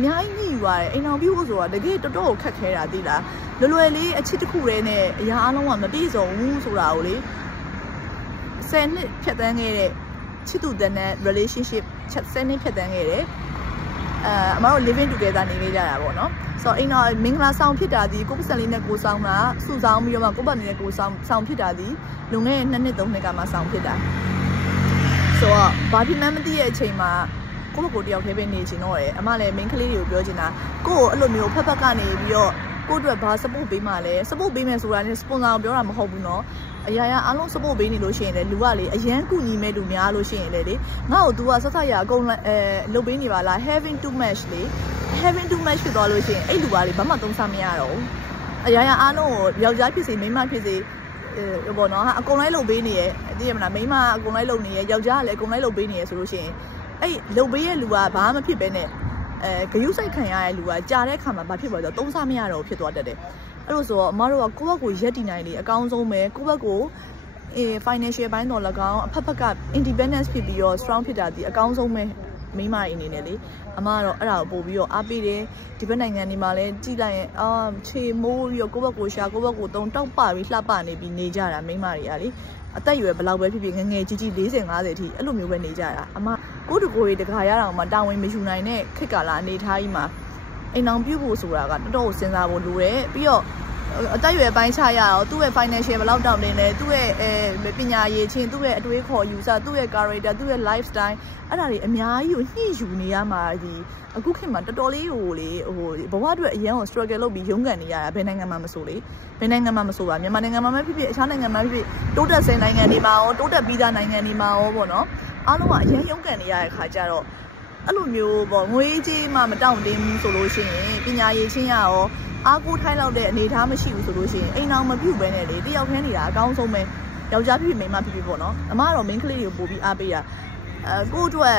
များကြီးညှိယူရတယ်အိမ်အောင်ပြုဖို့ဆိုတာတကယ်တော်တော်ခက်ခဲတာသိလားလွယ်လေးအချစ်တစ်ခုတည်းနဲ့အရာအလုံးကမပြည့်စုံဘူးဆိုတာကိုလေ10 နှစ်ဖြတ်တန်းခဲ့တဲ့ချစ်သူတန်းတဲ့ relationship 10 နှစ်ဖြတ်တန်းခဲ့တယ်အမတို့ living together နေကြတာပေါ့နော်ဆိုတော့အိမ်တော်မင်္ဂလာဆောင်ဖြစ်တာဒီကိုပတ်စံလေးနဲ့ကိုဆောင်တာစုဆောင်ပြီးတော့မှကိုပတ်နေနဲ့ကိုဆောင်ဖြစ်တာဒီလွန်ခဲ့တဲ့2 နှစ် 3 နှစ်ကမှဆောင်ဖြစ်တာဆိုတော့ဘာဖြစ်မှန်းမသိတဲ့အချိန်မှာကိုတယောက်တည်းပဲနေချင်တော့တယ်အမလည်း main ကလေးတွေကိုပြောချင်တာကိုအဲ့လိုမျိုးဖက်ကနေပြီးတော့ကိုအတွက်ဘာ support ပေးမှလဲ support ပေးမယ်ဆိုတာနဲ့ sponsor ကိုပြောတာမဟုတ်ဘူးเนาะအရာရာအားလုံး support ပေးနေလို့ရှိရင်လေလူကလေအရန်ကူညီမဲ့လူများလို့ရှိရင်လေငါ့ကို तू ကဆက်ဆက်ရအကုန်လုပ်ပေးနေပါလား having too much လေ having too much ဖြစ်သွားလို့ရှိရင်အဲ့လူကလေဘာမှသုံးစားမရတော့ဘူးအရာရာအားလုံးကိုယောက်ျားဖြစ်စေမိန်းမဖြစ်စေဘောနော်အကုန်လိုက်လုပ်ပေးနေရဲ့သိရမလားမိန်းမအကုန်လိုက်လုပ်နေရဲ့ယောက်ျားကလည်းအကုန်လိုက်လုပ်ပေးနေရဲ့ဆိုလို့ရှိရင်အဲ့လုပ်ပေးရဲ့လူကဘာမှမဖြစ်ပဲနဲ့ဂယုစိုက်ခံရတဲ့လူကကြာတဲ့အခါမှာဘာဖြစ်သွားလဲသုံးစားမရတော့ဖြစ်သွားတတ်တယ်အဲ့လိုဆိုတော့အမတို့ကကိုယ့်ဘက်ကိုရက်တည်နိုင်လေအကောင်းဆုံးပဲကိုယ့်ဘက်ကိုfinancial ဘိုင်းတော့၎င်းအဖက်ဖက်က independence ဖြစ်ပြီးတော့ strong ဖြစ်တာဒီအကောင်းဆုံးပဲမိမအနေနဲ့လေအမကတော့အဲ့ဒါကိုပို့ပြီးတော့အားပေးတယ်ဒီဘက်နိုင်ငံတွေမှာလည်းကြည့်လိုက်ရင်ခြေမိုးပြီးတော့ကိုယ့်ဘက်ကိုရှာကိုယ့်ဘက်ကိုတုံတောက်ပပြီးလှပနေပြီးနေကြတာမိမတွေကလေအသက်အရွယ်ဘယ်လောက်ပဲဖြစ်ဖြစ်ငငယ်ကြီးကြီး40 50အထိအဲ့လိုမျိုးပဲနေကြတာအမကိုတကိုတွေတခါရအောင်မှတာဝန်မယူနိုင်တဲ့ခက်ကာလာအနေထားကြီးမှာအိမ်အောင်ပြုဖို့ဆိုတာကတော်တော်စဉ်းစားဖို့လိုတယ်ပြီးတော့အသက်အရွယ်ပိုင်းခြားရတော့သူ့ရဲ့ financial ဘယ်လောက်တောင်းနေလဲသူ့ရဲ့ပညာရည်ချင်းသူ့ရဲ့အတွေးခေါ်ယူဆသူ့ရဲ့ character သူ့ရဲ့ lifestyle အဲ့ဒါတွေအများကြီးကိုညှိယူနေရမှာဒီအခုခေတ်မှာတော်တော်လေးဟိုလေဘဝအတွက်အရန်ကို struggle လုပ်ပြီးရုန်းကန်နေရတာဘယ်နိုင်ငံမှာမဆိုလေဘယ်နိုင်ငံမှာမဆိုပါမြန်မာနိုင်ငံမှာမဖြစ်ဖြစ်အခြားနိုင်ငံမှာဖြစ်ဖြစ်တိုးတက်စင်နိုင်ငံတွေမှာရောတိုးတက်ပြီးသားနိုင်ငံတွေမှာရောပေါ့နော်အားလုံးကအရန်ရုန်းကန်နေရတဲ့ခါကျတော့အဲ့လိုမျိုးပေါ့ငွေကြေးမှမတောင့်တင်းဘူးဆိုလို့ရှိရင်ပညာရည်ချင်းရရောအားကိုးထိုင်းလောက်တဲ့အနေအထားမရှိဘူးဆိုလို့ရှိရင်အိမ်အောင်မပြုတ်ပဲနဲ့လေတယောက်ခဲနေတာအကောင်းဆုံးပဲယောက်ျားဖြစ်ဖြစ်မိန်းမဖြစ်ဖြစ်ပေါ့နော်အမကတော့ main ကလေးတွေကိုပို့ပြီးအားပေးတာကိုယ့်အတွက်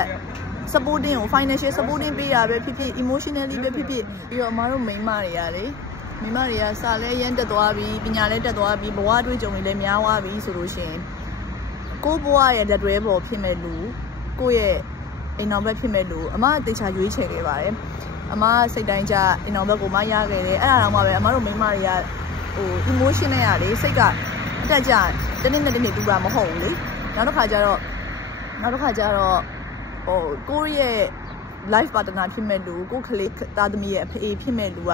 supporting ကို financial supporting ပေးတာပဲဖြစ်ဖြစ် emotionally ပဲဖြစ်ဖြစ်ပြီးတော့အမတို့မိန်းမတွေကလေမိန်းမတွေကစာလဲရမ်းတက်သွားပြီးပညာလဲတက်သွားပြီးဘဝအတွေ့အကြုံတွေလည်းများသွားပြီးဆိုလို့ရှိရင်ကိုယ့်ဘဝရဲ့လက်တွဲပေါ်ဖြစ်မဲ့လူကိုယ့်ရဲ့အိမ်အောင်ဘက်ဖြစ်မဲ့လူအမတေချာရွေးချယ်ခဲ့ပါတယ်အမစိတ်တိုင်းကြအိမ်အောင်ဘက်ကိုမရခဲ့တယ်အဲ့ဒါတော့မှပဲအမတို့မိန်းမတွေကဟို emotion နဲ့ရလေစိတ်ကအတက်ကြတနေ့နဲ့တနေ့တူတာမဟုတ်ဘူးလေနောက်တစ်ခါကျတော့ဟိုကိုယ့်ရဲ့ life partner ဖြစ်မဲ့လူကိုယ့်ကလေးသားသမီးရဲ့အဖေဖြစ်မဲ့လူက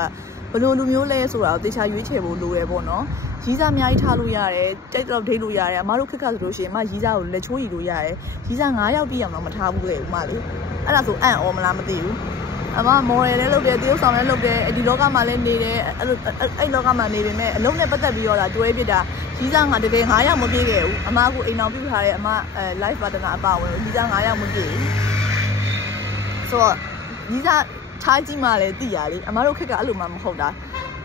ဘယ်လိုလူမျိုးလဲဆိုတာကိုတေချာရွေးချယ်ဖို့လိုရပေါ့နော်ရီးစားအများကြီးထားလို့ရတယ်ကြိုက်တော့ဒိတ်လို့ရတယ်အမတို့ခက်ခက်ဆိုလို့ရှိရင်အမရီးစားကိုလက်ချိုးရီလို့ရတယ်ရီးစား9 ယောက်ပြည့်အောင်တော့မထားဘူးလေဥမလေးအဲ့ဒါဆိုအံ့ဩမလားမသိဘူးအမမော်ရယ်လည်းလုပ်တယ်တရုပ်ဆောင်လည်းလုပ်တယ်ဒီလောကမှာလည်းနေတယ်အဲ့လောကမှာနေပေမဲ့အလုံးနဲ့ပတ်သက်ပြီးတော့တွဲပြစ်တာကြီးစားငါတကယ်9 ယောက်မပြည့်ခဲ့ဘူးအမကအိမ်အောင်ပြုထားတဲ့အမlive partner အပါဝင်ကြီးစား9 ယောက်မပြည့်ဘူးဆိုတော့ကြီးစားထားကြည့်မှလည်းသိရလေအမတို့ခက်ကအဲ့လိုမှမဟုတ်တာ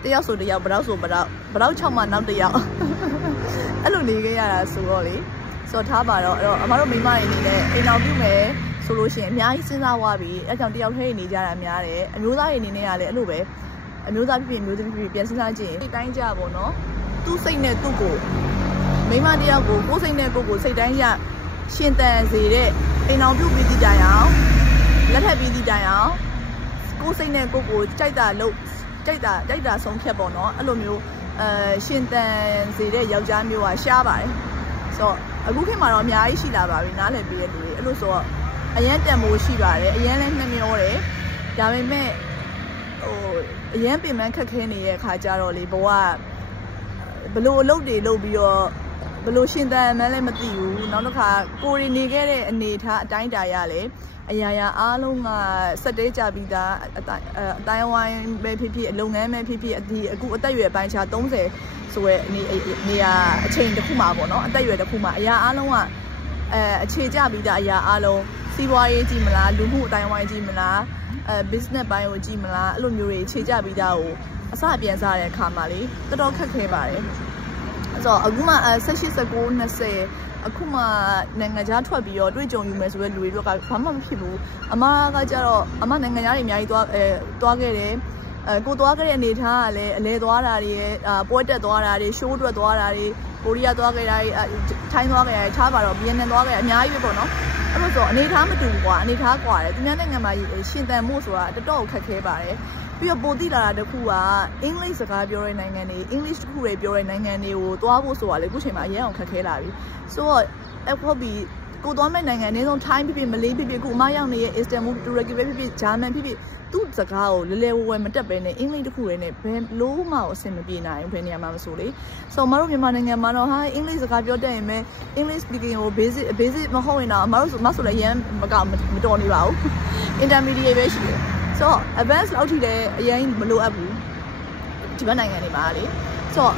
တယောက်ဆိုတယောက်ဘလောက်ဆိုဘလောက်6မှနောက်တစ်ယောက်အဲ့လိုနေခဲ့ရတာဆိုတော့လေဆိုတော့ထားပါတော့အဲ့တော့အမတို့မိမတွေအနေနဲ့အိမ်အောင်ပြုမယ်ဆိုလို့ရှိရင်အများကြီးစဉ်းစားသွားပြီအဲကြောင့်တယောက်တည်းနေကြတာများတယ်အမျိုးသားတွေအနေနဲ့ကလည်းအဲ့လိုပဲအမျိုးသားဖြစ်ဖြစ်မျိုးသမီးဖြစ်ဖြစ်ပြန်စဉ်းစားကြည့်ရင်စိတ်တိုင်းကြပေါ့နော်သူ့စိတ်နဲ့သူ့ကိုမိမတယောက်ကိုကိုယ်စိတ်နဲ့ကိုယ်စိတ်တိုင်းကြရှင်သန်စေတဲ့အိမ်အောင်ပြုပြီးတိုင်အောင်လက်ထပ်ပြီးတိုင်အောင်ကိုယ်စိတ်နဲ့ကိုယ်ကြိုက်တာလို့ကြိုက်တာဆုံးဖြတ်ပေါ့နော်အဲ့လိုမျိုးရှင်သန်စေတဲ့ယောက်ျားမျိုးကရှားပါတယ်ဆိုတော့အခုခေတ်မှာတော့အများကြီးရှိလာပါပြီနားလည်ပေးရတဲ့လူတွေအဲ့လိုဆိုတော့အရန်တန်မိုးရှိပါတယ်အရန်လည်းနှမျောတယ်ဒါပေမဲ့ဟိုအရန်ပင်ပန်းခက်ခဲနေတဲ့အခါကျတော့လေဘဝဘလို့အလုပ်တွေလုပ်ပြီးတော့ဘလို့ရှင်သန်မှန်းလည်းမသိဘူးနောက်တစ်ခါကိုရီနေခဲ့တဲ့အနေထားအတိုင်းတာရလေအရာရာအားလုံးကစက်တဲကြပြီးသားအတိုင်းဝိုင်းပဲဖြစ်ဖြစ်အလုပ်ငန်းပဲဖြစ်ဖြစ်ဒီအခုအသက်အရွယ်ပိုင်းခြား30ဆိုရဲနေရာအချိန်တစ်ခုမှာပေါ့နော်အသက်အရွယ်တစ်ခုမှာအရာအားလုံးကအခြေကျပြီးသားအရာအားလုံးစီးပွားရေးကြည့်မလားလူမှုအတိုင်းဝိုင်းကြည့်မလားbusiness ဘိုင်းကိုကြည့်မလားအဲ့လိုမျိုးတွေအခြေကျပြီးသားကိုအစပြန်စားတဲ့အခါမှာလေတော်တော်ခက်ခဲပါတယ်အဲ့တော့အခုမှ18 19 20အခုမှနိုင်ငံခြားထွက်ပြီးတော့တွေ့ကြုံယူမယ်ဆိုတဲ့လူတွေတော့ဘာမှမဖြစ်ဘူးအမကကြတော့အမနိုင်ငံခြားတွေအများကြီးသွားခဲ့တယ်ကိုသွားခဲ့တဲ့အနေထားကလည်းအလဲသွားတာတွေပွဲတက်သွားတာတွေ show အတွက်သွားတာတွေကိုရီးယားသွားခဲ့တာတွေထိုင်းသွားခဲ့တာတွေထားပါတော့ဗီယက်နမ်သွားခဲ့တာအများကြီးပဲပေါ့နော် အဲ့လိုဆိုအနေထားမတူကွာအနေထားကွာတယ်သူများနိုင်ငံမှာရှင်သန်မှုဆိုတာတော်တော်ခက်ခဲပါတယ်ပြီးတော့ပိုတိလာတာတခုကအင်္ဂလိပ်စကားပြောတဲ့နိုင်ငံတွေအင်္ဂလိပ်တခုတွေပြောတဲ့နိုင်ငံတွေကိုသွားဖို့ဆိုတာလေအခုချိန်မှာအရင်အောင်ခက်ခဲလာပြီဆိုတော့ဟုတ်ပြီကိုသွားမဲ့နိုင်ငံအနည်းဆုံး time ဖြစ်ဖြစ်မလေးဖြစ်ဖြစ်ကိုအမရောက်နေတဲ့ Istanbul တူရကီပဲဖြစ်ဖြစ်ဂျာမန်ဖြစ်ဖြစ်သူ့စကားကိုလဲလဲဝဲမတက်ပဲနဲ့အင်္ဂလိပ်တခုတွေနဲ့ဘယ်လို့မှအဆင်မပြေနိုင်ဘူးဘယ်နေရာမှာမဆိုလေဆိုတော့မတို့မြန်မာနိုင်ငံမှာတော့ဟာအင်္ဂလိပ်စကားပြောတတ်ရင်ပဲ English speaking ကို basic မဟုတ်ရင်တော့မတို့ဆိုလည်းရမ်းမတော်နေပါဘူး intermediate ပဲရှိတယ်ဆိုတော့ advanced လောက်ထိလည်းအရင်မလိုအပ်ဘူးဒီဘက်နိုင်ငံတွေမှာလေဆိုတော့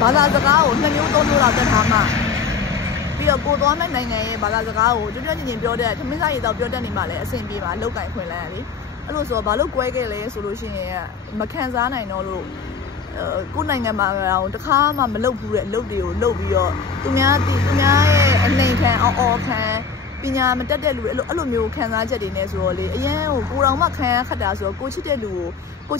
ဘာသာစကားကို2မျိုး3မျိုးလောက်တက်ထားမှပြီးတော့ကိုသွားမဲ့နိုင်ငံရဲ့ဘာသာစကားကိုကျွတ်ကျွတ်ချင်းပြောတဲ့သမင်းစားရည်တော့ပြောတတ်နေမှလည်းအဆင်ပြေပါလောက်ကင်ခွင့်လန်းရလေအဲ့လိုဆိုတော့ဘာလို့ကွဲခဲ့လဲဆိုလို့ရှိရင်မခံစားနိုင်တော့လို့ကိုယ်နိုင်ငံမှာတော့တခါမှမလုပ်ဘူးတဲ့အလုပ်တွေကိုလုပ်ပြီးတော့သူများရဲ့အနေခံအော်ခံပညာမတက်တဲ့လူတွေအဲ့လိုမျိုးခံစားချက်တွေနဲ့ဆိုတော့လေအရင်ကိုတော်မှခံရခက်တာဆိုတော့ကိုချစ်တဲ့လူကို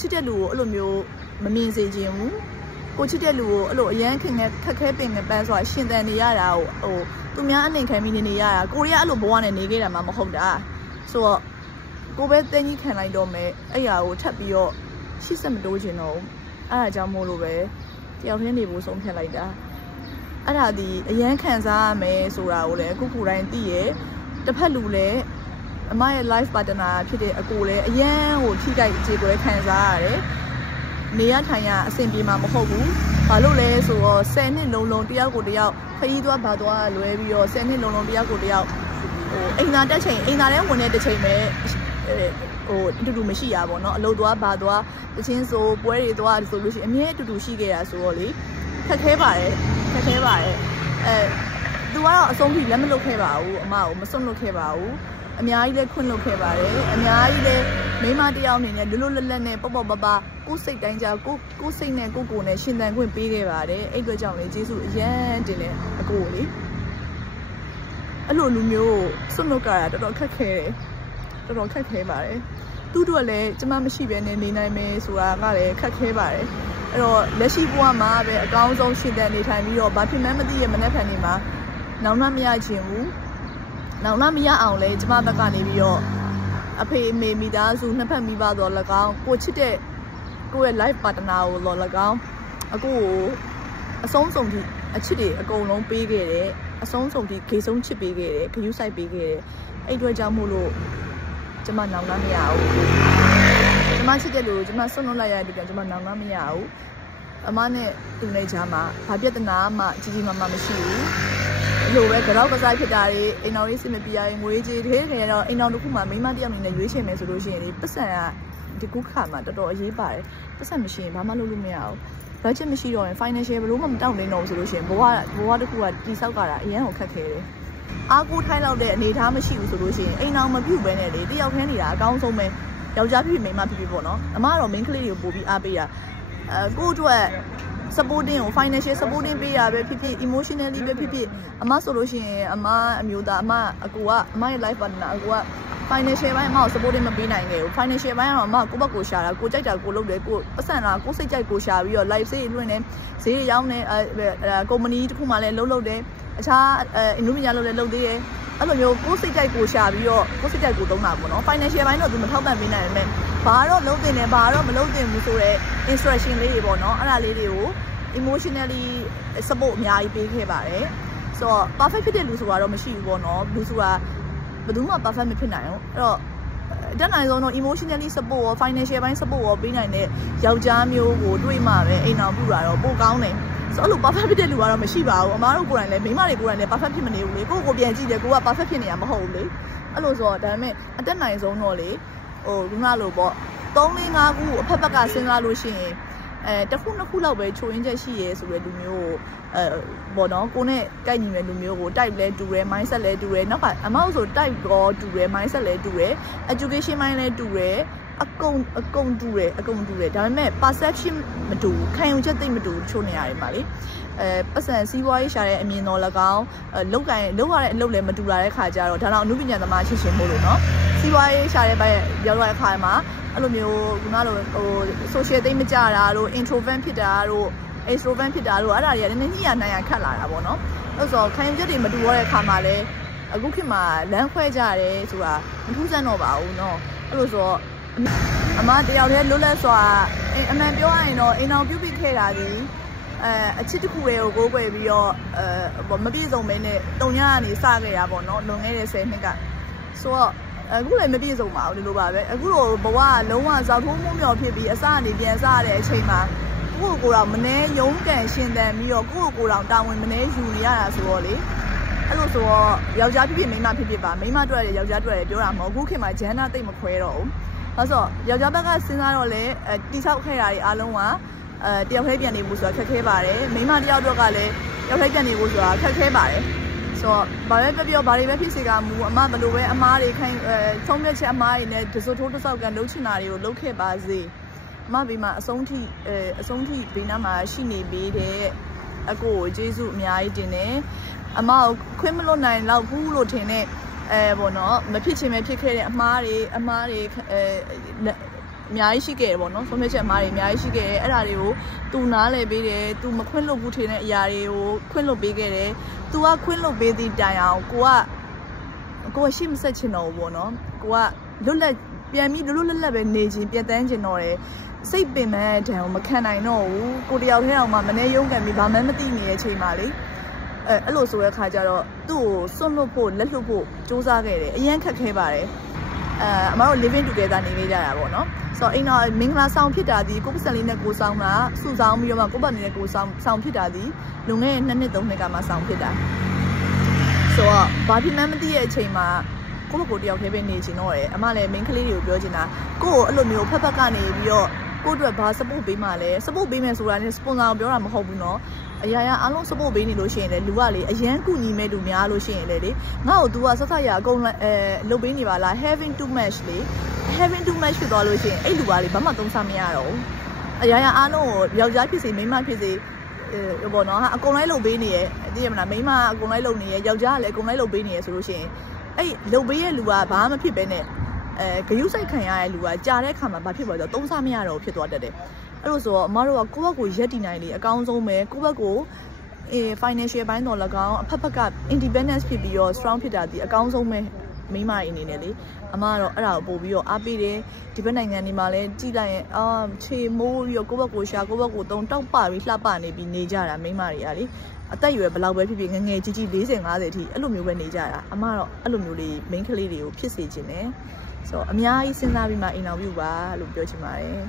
အဲ့လိုမျိုးမမြင်စေချင်ဘူးကိုချစ်တဲ့လူကိုအဲ့လိုအရန်ခင်ခက်ခဲပင်ပန်းဆိုတာရှင်သန်နေရတာဟိုသူများအနေခံပြီးနေရတာကိုရီးယားအဲ့လိုဘဝနဲ့နေခဲ့တာမှမဟုတ်တာဆိုတော့ကိုပဲတင်းကြီးခံလိုက်တော့မယ်အဲ့ဟာကိုထပ်ပြီးတော့ရှစ်ဆက်မတိုးချင်တော့အဲ့ဒါကြောင့်မို့လို့ပဲတယောက်တည်းနေဖို့ဆုံးဖြတ်လိုက်တာအဲ့ဒါဒီအရန်ခံစားရမယ်ဆိုတာကိုလည်းအခုကိုယ်တိုင်သိရတစ်ဖက်လူလည်းအမရဲ့ life partner ဖြစ်တဲ့အကိုလည်းအရန်ကိုထိကြိုက်ကြေကိုလည်းခံစားရတယ်နေရထိုင်ရအဆင်ပြေမှာမဟုတ်ဘူးဘာလို့လဲဆိုတော့10နှစ်လုံးတယောက်ကိုတယောက်ခရီးသွားဘာသွားလွဲပြီးတော့10နှစ်လုံးတယောက်ကိုတယောက်ဟိုအိမ်သာတက်ချိန်အိမ်သာထဲဝင်တဲ့တစ်ချိန်ပဲဟိုအတူတူမရှိရပါတော့အလုပ်သွားဘာသွားတချင်းဆိုပွဲတွေသွားဆိုလို့ရှိရင်အမြဲအတူတူရှိခဲ့တာဆိုတော့လေခက်ခဲပါတယ်သူကတော့အဆုံးထိလက်မလုပ်ခဲ့ပါဘူးအမကိုမစွန့်လွတ်ခဲ့ပါဘူးအများကြီးလည်းခွင့်လွတ်ခဲ့ပါတယ်အများကြီးလည်းမိမတယောက်အနေနဲ့လွတ်လပ်နဲ့ပေါ့ပကိုစိတ်တိုင်းကြကိုစိတ်နဲ့ကိုနဲ့ရှင်သန်ခွင့်ပေးခဲ့ပါတယ်အဲ့အတွက်ကြောင့်လေကျေးဇူးအရန်တင်လဲအကိုလေအဲ့လိုလူမျိုးစွန့်လွတ်ကြတာတော်တော်ခက်ခဲပါတယ်သူတို့လည်းကျမမရှိဘဲနဲ့နေနိုင်မယ်ဆိုတာကလည်းခက်ခဲပါတယ်အဲ့တော့လက်ရှိဘဝမှာပဲအကောင်းဆုံးရှင်သန်နေထိုင်ပြီးတော့ဘာဖြစ်မှန်းမသိရဲ့မနေ့ဖန်နေမှာနောင်မရချင်ဘူးနောင်မရအောင်လဲကျမဘက်ကနေပြီးတော့အဖေအမေမိသားစုနှစ်ဖက်မိဘတော့၎င်းကိုချစ်တဲ့ကိုယ့်ရဲ့ life partner ကိုတော့၎င်းအကိုကိုအဆုံးစုံထိအချစ်တွေအကုန်လုံးပေးခဲ့တယ်အဆုံးစုံထိခေဆုံးချစ်ပေးခဲ့တယ်ဂရုစိုက်ပေးခဲ့တယ်အဲ့အတွက်ကြောင့်မို့လို့ကျမနောင်မရဘူးကျမချစ်တဲ့လူကိုကျမဆွန့်လွတ်လိုက်ရတဲ့ပြန်ကျမနောင်မရဘူးအမနဲ့သူနဲ့ကြားမှာဘာပြဿနာမှကြီးမားမရှိဘူးအဲ့လိုပဲကြောက်ကစားဖြစ်တာတွေအိမ်တော်ရေးစင်မပြရရင်ငွေကြေးထဲခဲတော့အိမ်တော်တစ်ခုမှမိမတယောက်အနေနဲ့ရွေးချယ်မယ်ဆိုလို့ရှိရင်ဒီပတ်စံကဒီခုခါမှာတော်တော်အရေးပါတယ်ပတ်စံမရှိရင်ဘာမှလုပ်လို့မရဘူးဘတ်ဂျက်မရှိတော့ရင် financial ဘယ်လိုမှမတောင်းနိုင်တော့ဘူးဆိုလို့ရှိရင်ဘဝတစ်ခုကတိဆောက်ကြတာအရင်ကခက်ခဲတယ်အားကိုးထိုင်းလောက်တဲ့အနေအထားမရှိဘူးဆိုလို့ရှိရင်အိမ်တော်မပြုတ်ပဲနဲ့လေတယောက်ခဲနေတာအကောင်းဆုံးပဲယောက်ျားဖြစ်ဖြစ်မိန်းမဖြစ်ဖြစ်ပေါ့နော်အမကတော့ main ကလေးတွေကိုပို့ပြီးအားပေးတာကိုယ့်အတွက် supporting ကို financial supporting ပေးရပဲဖြစ်ဖြစ် emotionally ပဲဖြစ်ဖြစ်အမဆိုလို့ရှိရင်အမအမျိုးသားအကိုကအမရဲ့ life partner အကိုက financial ဘိုင်းအမကို supporting မပေးနိုင်ခဲ့ဘူး financial ဘိုင်းကတော့အမကိုယ့်ဘက်ကိုရှာတာကိုကြိုက်တာကိုလုပ်တယ်ကိုပတ်စံတာကိုစိတ်ကြိုက်ကိုရှာပြီးတော့ live ဆေးလွှင့်တယ်ဈေးရောင်းတယ်ကုမ္ပဏီတစ်ခုမှလည်းလုပ်တယ်အခြားအင်ဒိုနီးရှားလုပ်သေးတယ်အဲ့လိုမျိုးကိုစိတ်ကြိုက်ကိုရှာပြီးတော့ကိုစိတ်ကြိုက်ကိုသုံးတာပေါ့နော် financial ဘိုင်းတော့သူမထောက်ပံ့ပေးနိုင်ပေမဲ့ဘာတော့လုံးတင်တယ်ဘာတော့မလုံးတင်ဘူးဆိုတော့ instruction လေးတွေပေါ့နော်အဲ့ဒါလေးတွေကို emotionally support အများကြီးပေးခဲ့ပါတယ်ဆိုတော့ perfect ဖြစ်တဲ့လူဆိုတာတော့မရှိဘူးပေါ့နော်လူဆိုတာဘယ်သူမှ perfect မဖြစ်နိုင်ဘူးအဲ့တော့တက်နိုင်ဆုံးတော့ emotionally support ရော financial ဘိုင်း support ရောပေးနိုင်တဲ့ယောက်ျားမျိုးကိုတွေ့မှပဲအိမ်အောင်ပြုတာတော့ပိုကောင်းတယ်ဆိုတော့ perfect ဖြစ်တဲ့လူကတော့မရှိပါဘူးအမားတို့ကိုယ်တိုင်လည်းမိန်းမတွေကိုယ်တိုင်လည်း perfect ဖြစ်မနေဘူးလေကိုပြန်ကြည့်တယ်ကိုက perfect ဖြစ်နေရမဟုတ်ဘူးလေအဲ့လိုဆိုတော့ဒါပေမဲ့အတက်နိုင်ဆုံးတော့လေဟိုခုနလိုပေါ့3-4-5ခုအဖက်ဖက်ကစဉ်းစားလို့ရှိရင်တစ်ခုနှစ်ခုလောက်ပဲချိုးရင်းချက်ရှိရဲဆိုတဲ့လူမျိုးကိုပေါ့နော်ကိုနဲ့ကိုက်ညီမဲ့လူမျိုးကို type လဲတူတယ် mindset လဲတူတယ်နောက်ကအမောက်ဆို type ကောတူတယ် mindset လဲတူတယ် education mind လဲတူတယ်အကုန်တူတယ်ဒါပေမဲ့ perception မတူခံယူချက်သိမတူချိုးနေရတယ်ပါလေပတ်စံစီးပွားရေးရှာတဲ့အမြင်တော်၎င်းလောက်ရတဲ့အလုပ်လည်းမတူလာတဲ့ခါကျတော့ဒါတော့အမှုပညာသမားချင်းချင်းမို့လို့နော်စီးပွားရေးရှာတဲ့ဘက်ရောက်လာတဲ့ခါမှာအဲ့လိုမျိုးခုနလိုဟို social သိမကြတာတို့ introvert ဖြစ်တာတို့ extrovert ဖြစ်တာတို့အဲ့ဒါတွေကလည်းနည်းနည်းညှိရနိုင်ရခက်လာတာပေါ့နော်အဲ့ဆိုခံယူချက်တွေမတူတော့တဲ့ခါမှာလည်း အခုခေတ်မှာလမ်းခွဲကြတယ်ဆိုတာမထူးဆန်းတော့ပါဘူးเนาะအဲ့လိုဆိုအမတယောက်တည်းလွတ်လပ်စွာအမှန်ပြောရရင်တော့အိမ်အောင်ပြုတ်ပြခဲ့တာဒီအချစ်တစ်ခုတွေကိုကိုးကွယ်ပြီးတော့မပြည့်စုံမင်းနဲ့တုံရကနေစခဲ့တာပေါ့เนาะလွန်ခဲ့တဲ့10နှစ်ကဆိုတော့အခုလည်းမပြည့်စုံပါဘူးဒီလိုပါပဲအခုလိုဘဝလုံးဝဇောက်ထိုးမှုမြော်ဖြစ်ပြီးအစအနေပြန်စရတဲ့အချိန်မှာကိုယ့်ကိုယ်တော်မနှဲရုံးကန်ရှင်တန်ပြီးတော့ကိုယ့်ကိုယ်တော်တာဝန်မနှဲယူနေရတာဆိုတော့လေအဲ့လိုဆိုတော့ယောက်ျားဖြစ်ဖြစ်မိန်းမဖြစ်ဖြစ်ပါမိန်းမတွေ့ရတယ်ယောက်ျားတွေ့ရတယ်ပြောတာမဟုတ်အခုခေတ်မှာဂျန်နာတိတ်မခွဲတော့ဘူးဒါဆိုယောက်ျားဘက်ကစဉ်းစားတော့လေတိဆောက်ခဲ့တာတွေအားလုံးကတယောက်တည်းပြန်နေဖို့ဆိုတာခက်ခဲပါတယ်မိန်းမတယောက်တော့ကလည်းတယောက်တည်းပြန်နေဖို့ဆိုတာခက်ခဲပါတယ်ဆိုတော့ဘာပဲပြောဘာတွေပဲဖြစ်စေကမူအမဘလို့ပဲအမားတွေခိုင်းသုံးမြက်ချက်အမားတွေနဲ့ဒဇိုထိုးတဆောက်ကန်လှုပ်ချင်တာတွေကိုလှုပ်ခဲ့ပါစေအမဘေးမှာအဆုံးထိဘေးနားမှာရှိနေပေးတဲ့အကိုကိုကျေးဇူးအများကြီးတင်တယ်အမကိုခွင့်မလွတ်နိုင်တော့ဘူးလို့ထင်တဲ့ပေါ့နော်မဖြစ်ချင်ပဲဖြစ်ခဲ့တဲ့အမားတွေအများကြီးရှိခဲ့တယ်ပေါ့နော်ဆုံးဖြတ်ချက်အမားတွေအများကြီးရှိခဲ့တယ်အဲ့ဒါတွေကိုသူနားလည်ပေးတယ်သူမခွင့်လွတ်ဘူးထင်တဲ့အရာတွေကိုခွင့်လွတ်ပေးခဲ့တယ်သူကခွင့်လွတ်ပေးသည့်တိုင်အောင်ကိုကရှိမဆက်ချင်တော့ဘူးပေါ့နော်ကိုကလွတ်လပ်ပြန်ပြီးလွတ်လပ်ပဲနေခြင်းပြတ်တန်းခြင်းတော့တယ်စိတ်ပင်မဲ့တံကိုမခံနိုင်တော့ဘူးကိုတယောက်တည်းအောင်မှမနေရုံးကန်ပြီးဘာမှမသိနေတဲ့အချိန်မှာလေအဲ့လိုဆိုတဲ့ခါကျတော့သူ့ကိုစွန့်လွတ်ဖို့လက်လွတ်ဖို့စူးစမ်းခဲ့တယ်အရင်ခက်ခဲပါတယ်အမတို့ living together နေနေကြတာပေါ့နော်ဆိုတော့အိမ်တော်မင်္ဂလာဆောင်ဖြစ်တာဒီကိုပစံလေးနဲ့ကိုဆောင်တာစုဆောင်ပြီးတော့မှကိုပတ်နေတဲ့ကိုဆောင်ဖြစ်တာဒီလွန်ခဲ့တဲ့2နှစ်3နှစ်ကမှဆောင်ဖြစ်တာဆိုတော့ဘာဖြစ်မှန်းမသိတဲ့အချိန်မှာကိုတယောက်တည်းပဲနေချင်တော့တယ်အမလည်း main ကလေးတွေကိုပြောချင်တာကိုကိုအဲ့လိုမျိုးဖက်ကနေပြီးတော့ကိုအတွက်ဘာ support ပေးမှလဲ support ပေးမယ်ဆိုတာနဲ့ sponsor ကိုပြောတာမဟုတ်ဘူးเนาะအရာအားလုံး support ပေးနေလို့ရှိရင်လေလူကလေအရန်ကူညီမဲ့လူများလို့ရှိရင်လေငါ့ကို तू ကဆက်ဆက်ရအကုန်လုပ်ပေးနေပါလား having too much လေ having too much ဖြစ်သွားလို့ရှိရင်အဲ့လူကလေဘာမှသုံးစားမရတော့ဘူးအရာအားလုံးကိုယောက်ျားဖြစ်စေမိန်းမဖြစ်စေဘောနော်ဟာအကုန်လိုက်လုပ်ပေးနေရဲ့သိရမလားမိန်းမအကုန်လိုက်လုပ်နေရဲ့ယောက်ျားကလည်းအကုန်လိုက်လုပ်ပေးနေရဲ့ဆိုလို့ရှိရင်အဲ့လုပ်ပေးရဲ့လူကဘာမှမဖြစ်ပဲနဲ့ဂရုစိုက်ခံရတဲ့လူကကြာတဲ့အခါမှာဘာဖြစ်သွားလဲသုံးစားမရတော့ဖြစ်သွားတတ်တယ်အဲ့လိုဆိုတော့အမတို့ကကိုယ့်ဘက်ကိုရက်တည်နိုင်လေအကောင်းဆုံးပဲကိုယ့်ဘက်ကိုfinancial ဘိုင်းတော့၎င်းအဖက်ဖက်က independence ဖြစ်ပြီးတော့ strong ဖြစ်တာဒီအကောင်းဆုံးပဲမိန်းမတွေအနေနဲ့လေအမကတော့အဲ့ဒါကိုပို့ပြီးတော့အားပေးတယ်ဒီဘက်နိုင်ငံတွေမှာလည်းကြည်လိုက်ရင်ခြေမိုးပြီးတော့ကိုယ့်ဘက်ကိုရှာကိုယ့်ဘက်ကိုတုံတောက်ပပြီးလှပနေပြီးနေကြတာမိန်းမတွေကလေအသက်အရွယ်ဘယ်လောက်ပဲဖြစ်ဖြစ်ငငယ်ကြီးကြီး40 50အထိအဲ့လိုမျိုးပဲနေကြတာအမကတော့အဲ့လိုမျိုးလေး main ကလေးတွေကိုဖြစ်စေချင်တယ်ဆိုတော့အများကြီးစဉ်းစားပြီးမှအိမ်အောင်ပြုပါလို့ပြောချင်ပါတယ်